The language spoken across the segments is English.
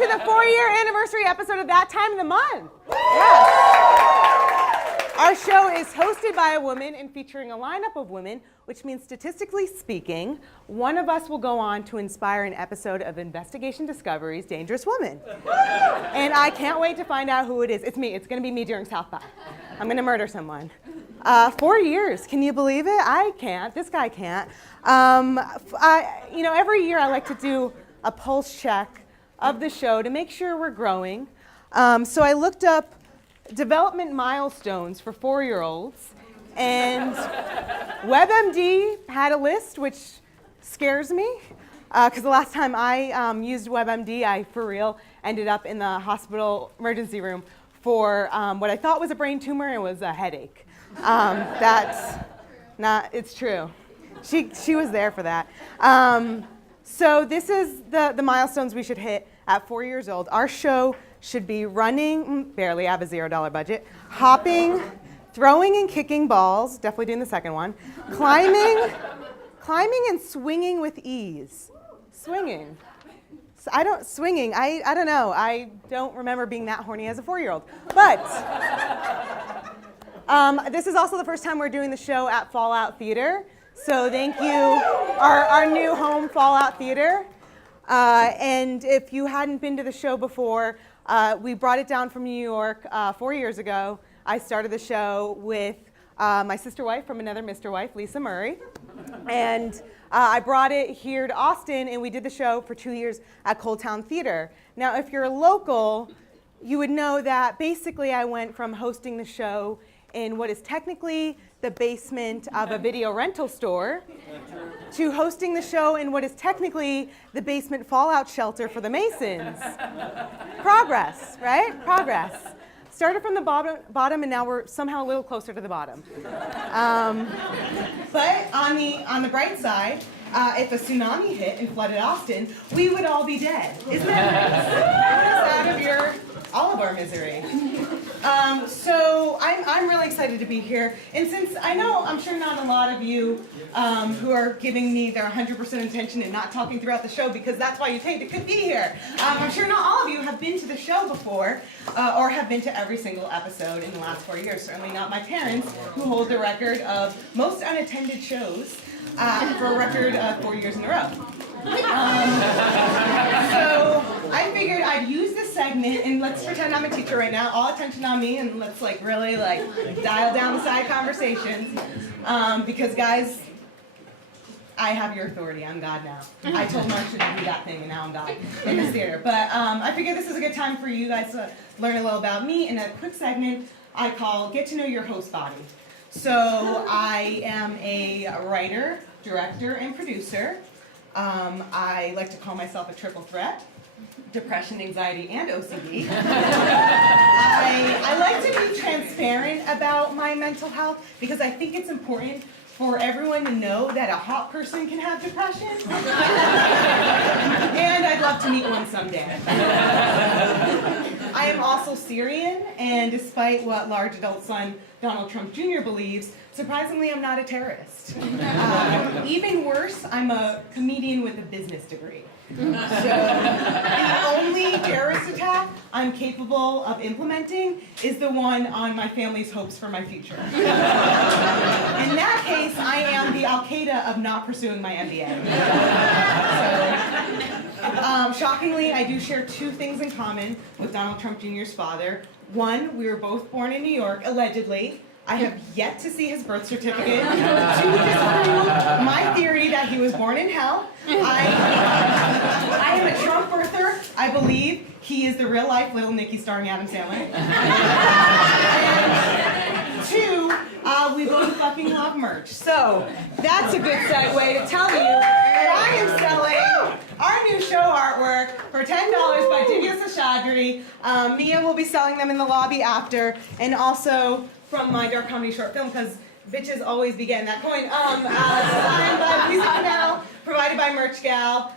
to the 4-year anniversary episode of That Time of the Month. Yes. Our show is hosted by a woman and featuring a lineup of women, which means statistically speaking, one of us will go on to inspire an episode of Investigation Discovery's Dangerous Woman. And I can't wait to find out who it is. It's me. It's going to be me during South by. I'm going to murder someone. 4 years. Can you believe it? I can't. This guy can't. Every year I like to do a pulse check of the show to make sure we're growing. So I looked up development milestones for 4-year-olds, and WebMD had a list, which scares me, because the last time I used WebMD, I, for real, ended up in the hospital emergency room for what I thought was a brain tumor and was a headache. That's not, it's true. She was there for that. So this is the milestones we should hit at 4 years old. Our show should be running, barely have a $0 budget, hopping, throwing and kicking balls, definitely doing the second one, climbing and swinging with ease. Swinging. So I don't know. I don't remember being that horny as a 4-year-old. But this is also the first time we're doing the show at Fallout Theater. So thank you, our new home, Fallout Theater. And if you hadn't been to the show before, we brought it down from New York 4 years ago. I started the show with my sister wife from another Mr. Wife, Lisa Murray. And I brought it here to Austin, and we did the show for 2 years at Cold Town Theater. Now, if you're local, you would know that basically I went from hosting the show in what is technically the basement of a video rental store to hosting the show in what is technically the basement fallout shelter for the Masons. Progress, right? Progress. Started from the bottom, and now we're somehow a little closer to the bottom. But on the bright side, if a tsunami hit and flooded Austin, we would all be dead. Isn't that nice? Out of all of our misery. So I'm really excited to be here. And since I'm sure not a lot of you who are giving me their 100% attention and not talking throughout the show, because that's why you paid to be here. I'm sure not all of you have been to the show before or have been to every single episode in the last 4 years. Certainly not my parents, who hold the record of most unattended shows for a record of 4 years in a row. So I figured I'd use this segment, and let's pretend I'm a teacher right now, all attention on me, and let's really dial down the side conversations, because guys, I have your authority. I'm God now. I told Marcia to do that thing, and now I'm God in this theater. But I figured this is a good time for you guys to learn a little about me in a quick segment I call Get to Know Your Host Body. So I am a writer, director, and producer. I like to call myself a triple threat: depression, anxiety, and OCD. I like to be transparent about my mental health because I think it's important for everyone to know that a hot person can have depression. And I'd love to meet one someday. I am also Syrian, and despite what large adult son Donald Trump Jr. believes, surprisingly, I'm not a terrorist. Even worse, I'm a comedian with a business degree. So the only terrorist attack I'm capable of implementing is the one on my family's hopes for my future. In that case, I am the Al-Qaeda of not pursuing my MBA. So, shockingly, I do share two things in common with Donald Trump Jr.'s father. One, we were both born in New York, allegedly. I have yet to see his birth certificate to disprove my theory that he was born in hell. I am a Trump birther. I believe he is the real-life Little Nicky starring Adam Sandler. And two, we both fucking love merch. So that's a good segue to tell you that I am selling our new show artwork for $10 by Divya Seshadri. Mia will be selling them in the lobby after, and also from my dark comedy short film, because bitches always be getting that coin. Signed by Music Canal, provided by Merch Gal.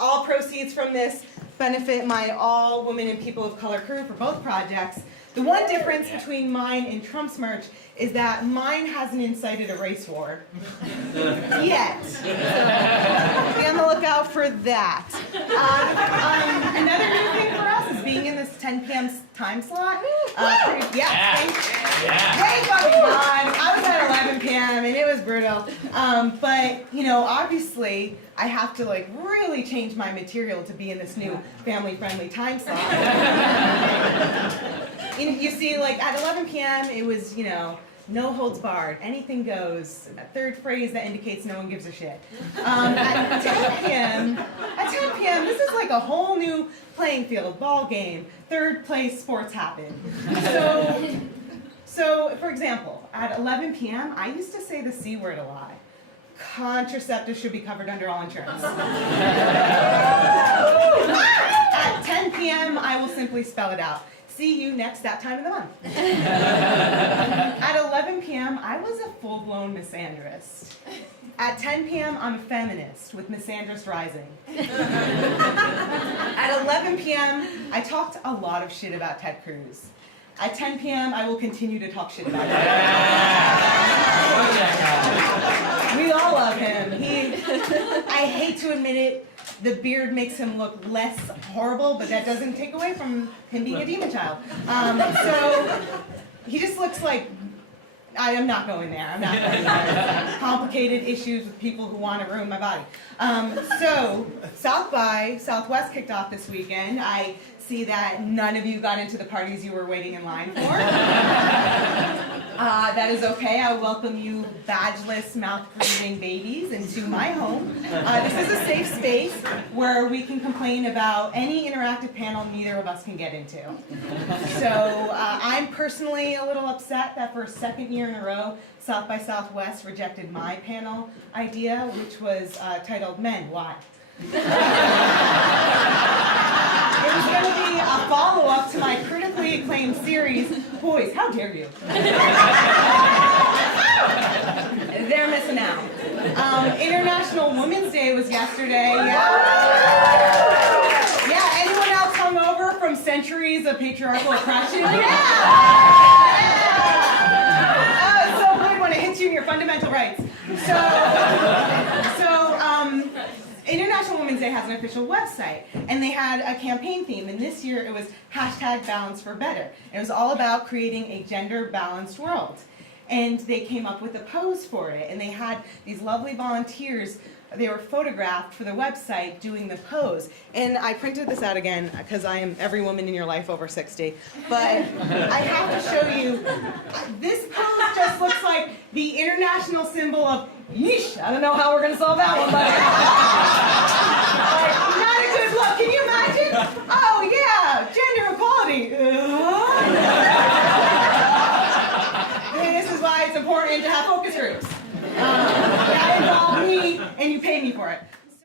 All proceeds from this benefit my all women and people of color crew for both projects. The one difference between mine and Trump's merch is that mine hasn't incited a race war yet. So be on the lookout for that. Another new thing for us is being in this 10 p.m. time slot. Hey, fucking God. I was at 11 p.m. and it was brutal. But, you know, obviously, I have to like really change my material to be in this new family-friendly time slot. You see, like at 11 p.m. it was, you know, no holds barred, anything goes. A third phrase that indicates no one gives a shit. At 10 p.m. this is like a whole new playing field, ball game. Third place sports happen. So for example, at 11 p.m. I used to say the C word a lot. Contraceptives should be covered under all insurance. At 10 p.m. I will simply spell it out. See you next that time of the month. At 11 p.m. I was a full-blown misandrist. At 10 p.m. I'm a feminist with Misandrist Rising. At 11 p.m. I talked a lot of shit about Ted Cruz. At 10 p.m. I will continue to talk shit about him. We all love him. I hate to admit it, the beard makes him look less horrible, but that doesn't take away from him being a demon child. So he just looks like, I am not going there. I'm not going there. Complicated issues with people who want to ruin my body. So South by Southwest kicked off this weekend. I see that none of you got into the parties you were waiting in line for. That is okay. I welcome you badgeless, mouth-breathing babies into my home. This is a safe space where we can complain about any interactive panel neither of us can get into. So I'm personally a little upset that for a second year in a row, South by Southwest rejected my panel idea, which was titled Men, Why? It was going to be a follow-up to my critically acclaimed series, Boys, How Dare You? They're missing out. International Women's Day was yesterday. Yeah, anyone else hungover from centuries of patriarchal oppression? Oh, it's so good when it hits you in your fundamental rights. International Women's Day has an official website, and they had a campaign theme, and this year it was #Balance for Better. It was all about creating a gender-balanced world. And they came up with a pose for it, and they had these lovely volunteers. They were photographed for the website doing the pose. And I printed this out again, because I am every woman in your life over 60. But I have to show you, this pose just looks like the international symbol of yeesh. I don't know how we're going to solve that one, but not a good look. Can you imagine? Oh, yeah, gender equality. This is why it's important to have focus groups. That involve me, and you pay me for it.